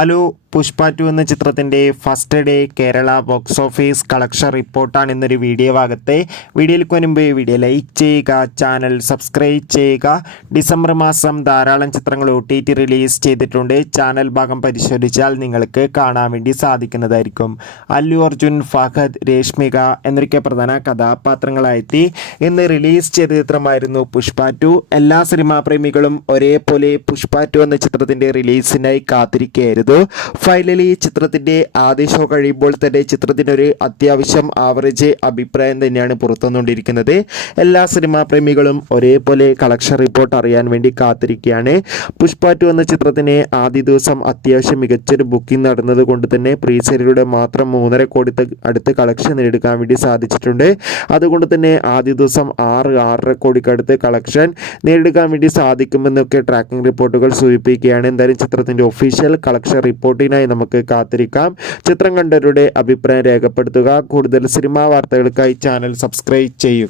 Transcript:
Hello, Pushpa 2 എന്ന ചിത്രത്തിൻ്റെ first day Kerala box office collection റിപ്പോർട്ടാണ് ഇന്നൊരു വീഡിയോ ഭാഗത്തെ. വീഡിയോയിലേക്ക് മുൻപ് വീഡിയോ ലൈക്ക് ചെയ്യുക, ചാനൽ സബ്സ്ക്രൈബ് ചെയ്യുക. ഡിസംബർ മാസം ധാരാളം ചിത്രങ്ങൾ OTT റിലീസ് ചെയ്തിട്ടുണ്ട്. ചാനൽ ഭാഗം പരിശോധിച്ചാൽ നിങ്ങൾക്ക് കാണാൻ വേണ്ടി സാധിക്കുന്നതായിരിക്കും. അല്ലു അർജുൻ, ഫഹദ്, രേഷ്മിക എന്നൊക്കെ പ്രധാന കഥാപാത്രങ്ങളായെത്തി ഇന്ന് റിലീസ് ചെയ്ത ചിത്രമായിരുന്നു പുഷ്പ 2. എല്ലാ സിനിമാ പ്രേമികളും ഒരേപോലെ പുഷ്പ 2 എന്ന ചിത്രത്തിൻ്റെ റിലീസിനായി കാത്തിരിക്കുകയായിരുന്നു. ഫൈനലി ചിത്രത്തിൻ്റെ ആദ്യ ഷോ കഴിയുമ്പോൾ തന്നെ ചിത്രത്തിനൊരു അത്യാവശ്യം ആവറേജ് അഭിപ്രായം തന്നെയാണ് പുറത്തുവന്നുകൊണ്ടിരിക്കുന്നത്. എല്ലാ സിനിമാ പ്രേമികളും ഒരേപോലെ കളക്ഷൻ റിപ്പോർട്ട് അറിയാൻ വേണ്ടി കാത്തിരിക്കുകയാണ്. പുഷ്പ 2 എന്ന ചിത്രത്തിന് ആദ്യ ദിവസം അത്യാവശ്യം മികച്ചൊരു ബുക്കിംഗ് നടന്നത് കൊണ്ട് തന്നെ പ്രീ സെയിലിലൂടെ മാത്രം 3.5 കോടി അടുത്ത് കളക്ഷൻ നേടിയെടുക്കാൻ വേണ്ടി സാധിച്ചിട്ടുണ്ട്. അതുകൊണ്ട് തന്നെ ആദ്യ ദിവസം 6-6.5 കോടിക്കടുത്ത് കളക്ഷൻ നേടിയെടുക്കാൻ വേണ്ടി സാധിക്കുമെന്നൊക്കെ ട്രാക്കിംഗ് റിപ്പോർട്ടുകൾ സൂചിപ്പിക്കുകയാണ്. എന്തായാലും ചിത്രത്തിൻ്റെ ഒഫീഷ്യൽ കളക്ഷൻ റിപ്പോർട്ടിനായി നമുക്ക് കാത്തിരിക്കാം. ചിത്രം കണ്ടവരുടെ അഭിപ്രായം രേഖപ്പെടുത്തുക. കൂടുതൽ സിനിമാ വാർത്തകൾക്കായി ചാനൽ സബ്സ്ക്രൈബ് ചെയ്യും.